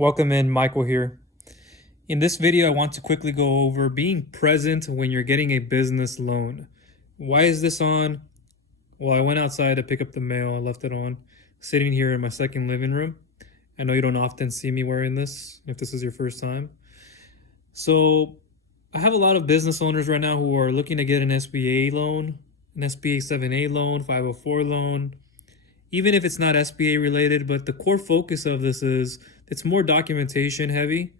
Welcome in, Michael here. In this video, I want to quickly go over being present when you're getting a business loan. Why is this on? Well, I went outside to pick up the mail. I left it on, sitting here in my second living room. I know you don't often see me wearing this if this is your first time. So I have a lot of business owners right now who are looking to get an SBA loan, an SBA 7A loan, 504 loan, even if it's not SBA related, but the core focus of this is it's more documentation heavy,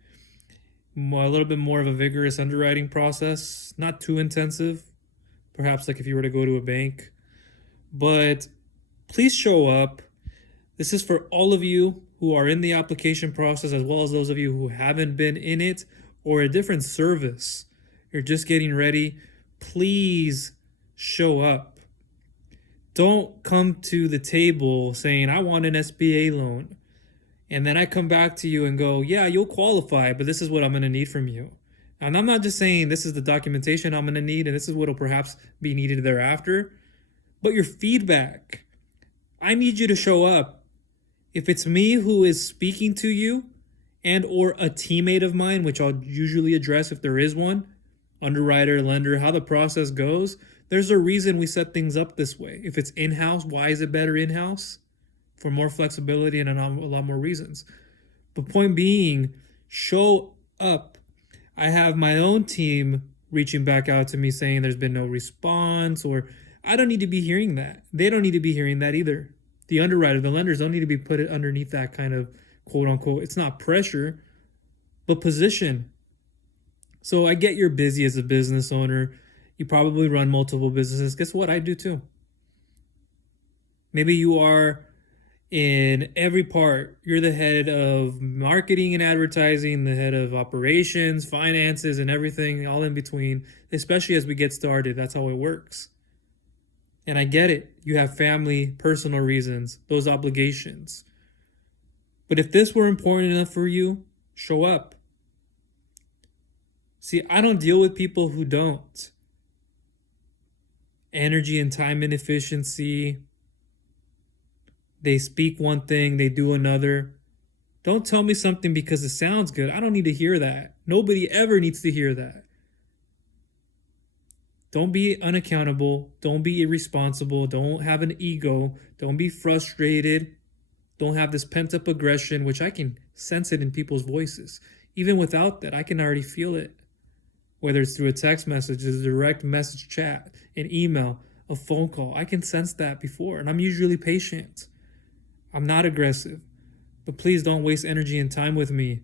a little bit more of a vigorous underwriting process, not too intensive, perhaps like if you were to go to a bank. But please show up. This is for all of you who are in the application process, as well as those of you who haven't been in it or a different service. You're just getting ready. Please show up. Don't come to the table saying, I want an SBA loan. And then I come back to you and go, yeah, you'll qualify, but this is what I'm going to need from you. And I'm not just saying this is the documentation I'm going to need and this is what will perhaps be needed thereafter, but your feedback. I need you to show up. If it's me who is speaking to you and or a teammate of mine, which I'll usually address if there is one, underwriter, lender, how the process goes, there's a reason we set things up this way. If it's in-house, why is it better in-house? For more flexibility and a lot more reasons. But point being, show up. I have my own team reaching back out to me saying there's been no response, or I don't need to be hearing that. They don't need to be hearing that either. The underwriter, the lenders don't need to be put underneath that kind of quote unquote, it's not pressure, but position. So I get you're busy as a business owner. You probably run multiple businesses. Guess what? I do too. Maybe you are in every part. You're the head of marketing and advertising, the head of operations, finances, and everything all in between, especially as we get started. That's how it works. And I get it. You have family, personal reasons, those obligations. But if this were important enough for you, show up. See, I don't deal with people who don't. Energy and time inefficiency. They speak one thing, they do another. Don't tell me something because it sounds good. I don't need to hear that. Nobody ever needs to hear that. Don't be unaccountable. Don't be irresponsible. Don't have an ego. Don't be frustrated. Don't have this pent-up aggression, which I can sense it in people's voices. Even without that, I can already feel it. Whether it's through a text message, a direct message chat, an email, a phone call. I can sense that before, and I'm usually patient. I'm not aggressive. But please don't waste energy and time with me.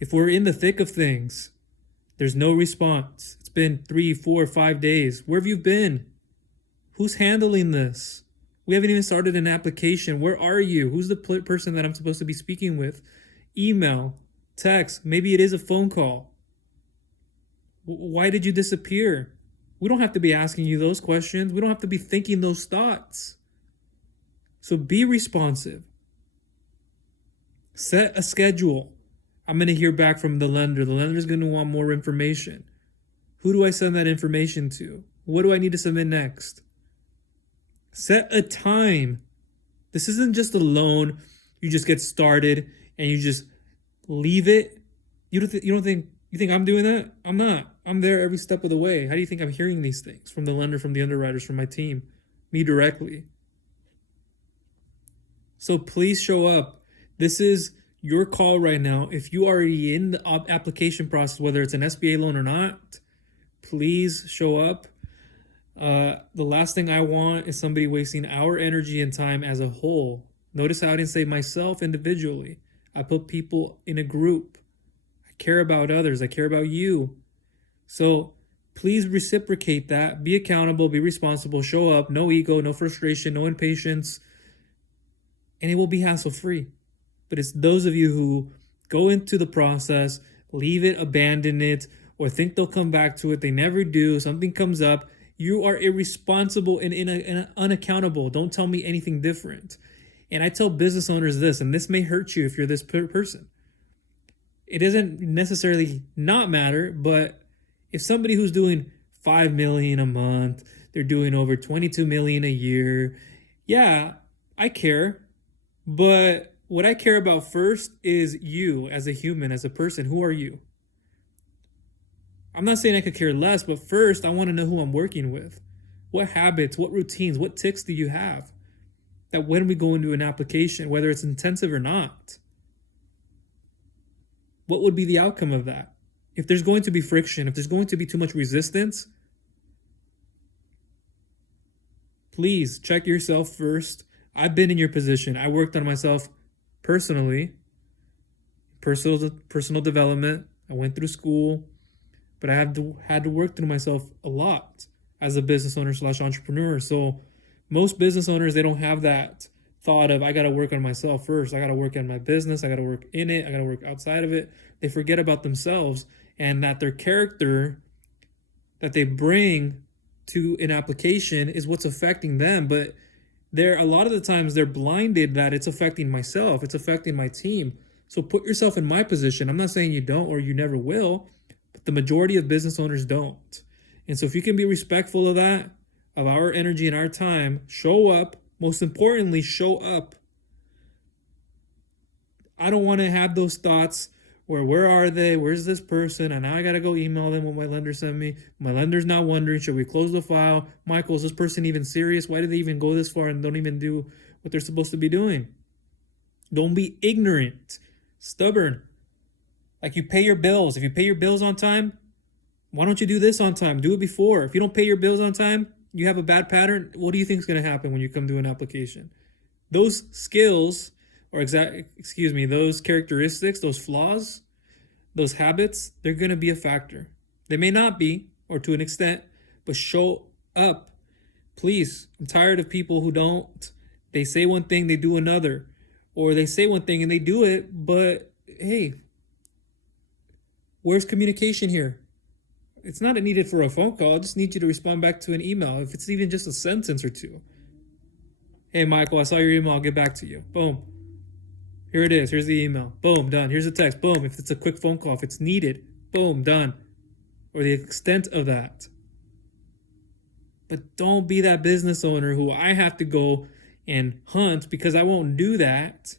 If we're in the thick of things, there's no response. It's been 3, 4, 5 days. Where have you been? Who's handling this? We haven't even started an application. Where are you? Who's the person that I'm supposed to be speaking with? Email, text, maybe it is a phone call. Why did you disappear? We don't have to be asking you those questions. We don't have to be thinking those thoughts. So be responsive. Set a schedule. I'm going to hear back from the lender. The lender is going to want more information. Who do I send that information to? What do I need to submit next? Set a time. This isn't just a loan. You just get started and you just leave it. You think I'm doing that? I'm not. I'm there every step of the way. How do you think I'm hearing these things from the lender, from the underwriters, from my team, me directly? So please show up. This is your call right now. If you are already in the application process, whether it's an SBA loan or not, please show up. The last thing I want is somebody wasting our energy and time as a whole. Notice how I didn't say myself individually. I put people in a group. I care about others. I care about you. So please reciprocate that. Be accountable. Be responsible. Show up. No ego, no frustration, no impatience. And it will be hassle-free. But it's those of you who go into the process, leave it, abandon it, or think they'll come back to it. They never do. Something comes up. You are irresponsible and unaccountable. Don't tell me anything different. And I tell business owners this, and this may hurt you if you're this person. It doesn't necessarily not matter, but if somebody who's doing $5 million a month, they're doing over $22 million a year, yeah, I care. But What I care about first is you as a human, as a person. Who are you? I'm not saying I could care less, but first I want to know who I'm working with. What habits, what routines, what tics do you have that when we go into an application, whether it's intensive or not, what would be the outcome of that? If there's going to be friction, if there's going to be too much resistance, please check yourself first. I've been in your position. I worked on myself personally, personal development. I went through school, but I had to work through myself a lot as a business owner / entrepreneur. So most business owners, they don't have that thought of, I got to work on myself first. I got to work on my business. I got to work in it. I got to work outside of it. They forget about themselves and that their character that they bring to an application is what's affecting them. But a lot of the times they're blinded that it's affecting myself. It's affecting my team. So put yourself in my position. I'm not saying you don't or you never will, but the majority of business owners don't. And so if you can be respectful of that, of our energy and our time, show up. Most importantly, show up. I don't want to have those thoughts where are they? Where's this person? And now I got to go email them what my lender sent me. My lender's not wondering, should we close the file? Michael, is this person even serious? Why did they even go this far and don't even do what they're supposed to be doing? Don't be ignorant, stubborn. Like you pay your bills. If you pay your bills on time, why don't you do this on time? Do it before. If you don't pay your bills on time, you have a bad pattern. What do you think is going to happen when you come to an application? Those skills, those characteristics, those flaws, those habits, they're going to be a factor. They may not be, or to an extent, but show up. Please, I'm tired of people who don't. They say one thing, they do another. Or they say one thing and they do it, but hey, where's communication here? It's not needed for a phone call. I just need you to respond back to an email. If it's even just a sentence or two. Hey, Michael, I saw your email. I'll get back to you. Boom. Here it is. Here's the email. Boom, done. Here's a text. Boom. If it's a quick phone call, if it's needed, boom, done. Or the extent of that. But don't be that business owner who I have to go and hunt because I won't do that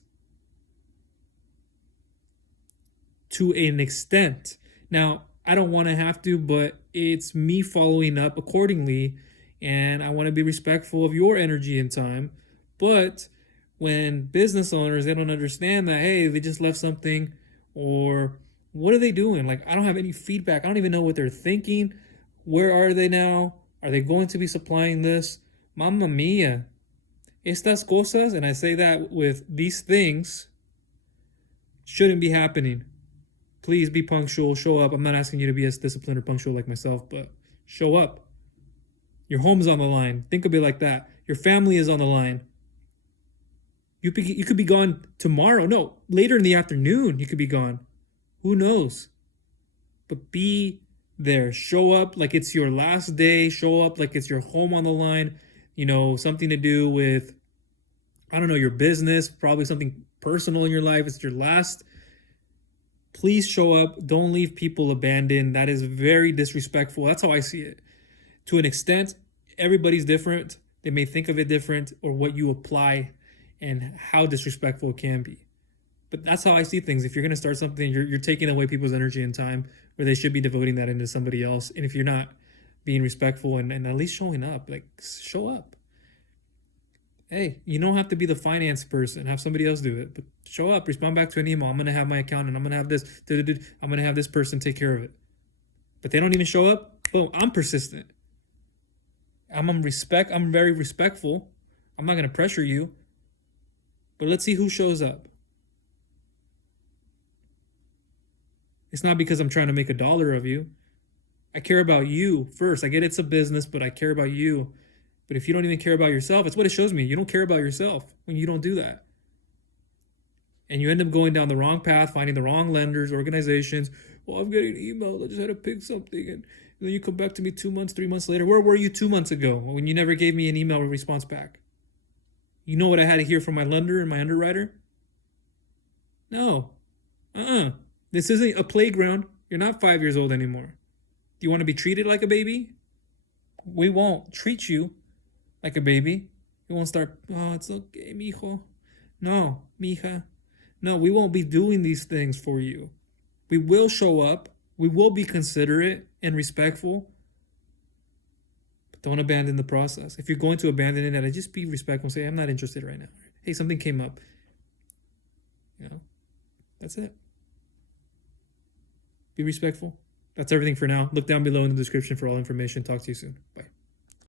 to an extent. Now, I don't want to have to, but it's me following up accordingly, and I want to be respectful of your energy and time. But when business owners, they don't understand that, hey, they just left something, or what are they doing? Like, I don't have any feedback. I don't even know what they're thinking. Where are they now? Are they going to be supplying this? Mamma mia. Estas cosas, and I say that with these things, shouldn't be happening. Please be punctual, show up. I'm not asking you to be as disciplined or punctual like myself, but show up. Your home's on the line. Think of it like that. Your family is on the line. You could be gone tomorrow. No, later in the afternoon, you could be gone. Who knows? But be there. Show up like it's your last day. Show up like it's your home on the line. You know, something to do with, I don't know, your business, probably something personal in your life. It's your last. Please show up. Don't leave people abandoned. That is very disrespectful. That's how I see it. To an extent, everybody's different. They may think of it different or what you apply and how disrespectful it can be. But that's how I see things. If you're going to start something, you're taking away people's energy and time where they should be devoting that into somebody else. And if you're not being respectful and at least showing up, like show up. Hey, you don't have to be the finance person. Have somebody else do it. But show up, respond back to an email. I'm going to have my accountant. I'm going to have this. I'm going to have this person take care of it. But they don't even show up. Boom, I'm persistent. I'm very respectful. I'm not going to pressure you. But let's see who shows up. It's not because I'm trying to make $1 of you. I care about you first. I get it's a business, but I care about you. But if you don't even care about yourself, it's what it shows me. You don't care about yourself when you don't do that. And you end up going down the wrong path, finding the wrong lenders, organizations. Well, I'm getting an email. I just had to pick something. And then you come back to me 2 months, 3 months later. Where were you 2 months ago when you never gave me an email response back? You know what I had to hear from my lender and my underwriter? No. This isn't a playground. You're not 5 years old anymore. Do you want to be treated like a baby? We won't treat you like a baby. We won't start, oh, it's okay, mijo. No, mija. No, we won't be doing these things for you. We will show up. We will be considerate and respectful. But don't abandon the process. If you're going to abandon it, just be respectful and say, I'm not interested right now. Hey, something came up. That's it. Be respectful. That's everything for now. Look down below in the description for all information. Talk to you soon. Bye.